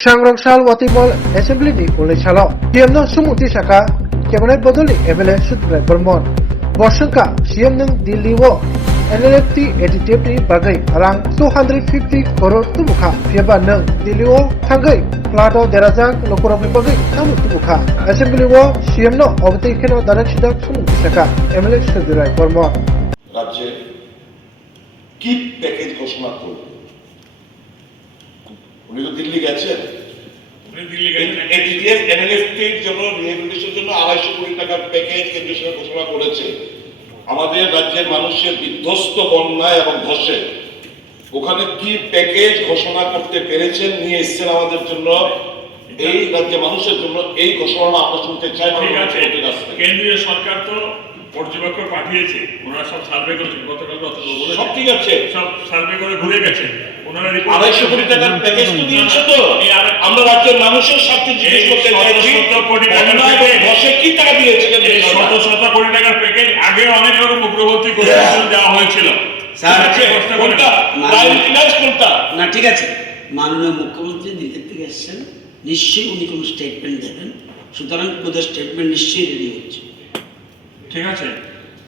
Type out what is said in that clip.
Sangrongshal Watimol Assembly ni Ulai Chalo. Siamno Sumuti Saka Cabinet Bodoli MLA Sutrai Bermon. Borsangka Siam nang Diliwo NLFT Editive ni Bagai Arang 250 crore Tumuka. Fiaba nang Diliwo Tangai Plato Derajang Lokorok Bagai Tamu Tumuka. Assembly wo Siamno Obati Keno Darak Sidak Sumuti Saka MLA Sutrai Bermon. রাজ্যে কি package ঘোষণা করবে? উনি তো দিল্লি গেছেন, এটিডিএস এনএলএফটির জন্য রিহ্যাবিলিটেশনের জন্য 250 কোটি টাকার প্যাকেজ কেন্দ্র সরকার ঘোষণা করেছে। আমাদের রাজ্যের মানুষের বিধ্বস্ত বন্যায় এবং ধসে ওখানে কি প্যাকেজ ঘোষণা করতে পেরেছেন নিয়ে এসেছেন আমাদের জন্য, এই রাজ্যের মানুষের জন্য এই ঘোষণাটা আমরা শুনতে চাই। কেন্দ্রীয় সরকার তো পর্যবেক্ষক পাঠিয়েছে, ওনারা সব সার্ভে করেছেন, গতকাল সব ঠিক আছে, সব সার্ভে করে ঘুরে গেছে। ওনারা 250 কোটি টাকার প্যাকেজ তো দিয়েছে। তো আমরা রাজ্যের মানুষের সাথে জিজ্ঞেস করতে চাইছি, বসে কি টাকা দিয়েছে? শত কোটি টাকার প্যাকেজ আগে অনেক রকম মুখ্যমন্ত্রী করে দেওয়া হয়েছিল। না ঠিক আছে, মাননীয় মুখ্যমন্ত্রী দিল্লি থেকে এসেছেন, নিশ্চয়ই উনি কোনো স্টেটমেন্ট দেবেন, সুতরাং ওদের স্টেটমেন্ট নিশ্চয়ই রেডি হচ্ছে। ঠিক আছে।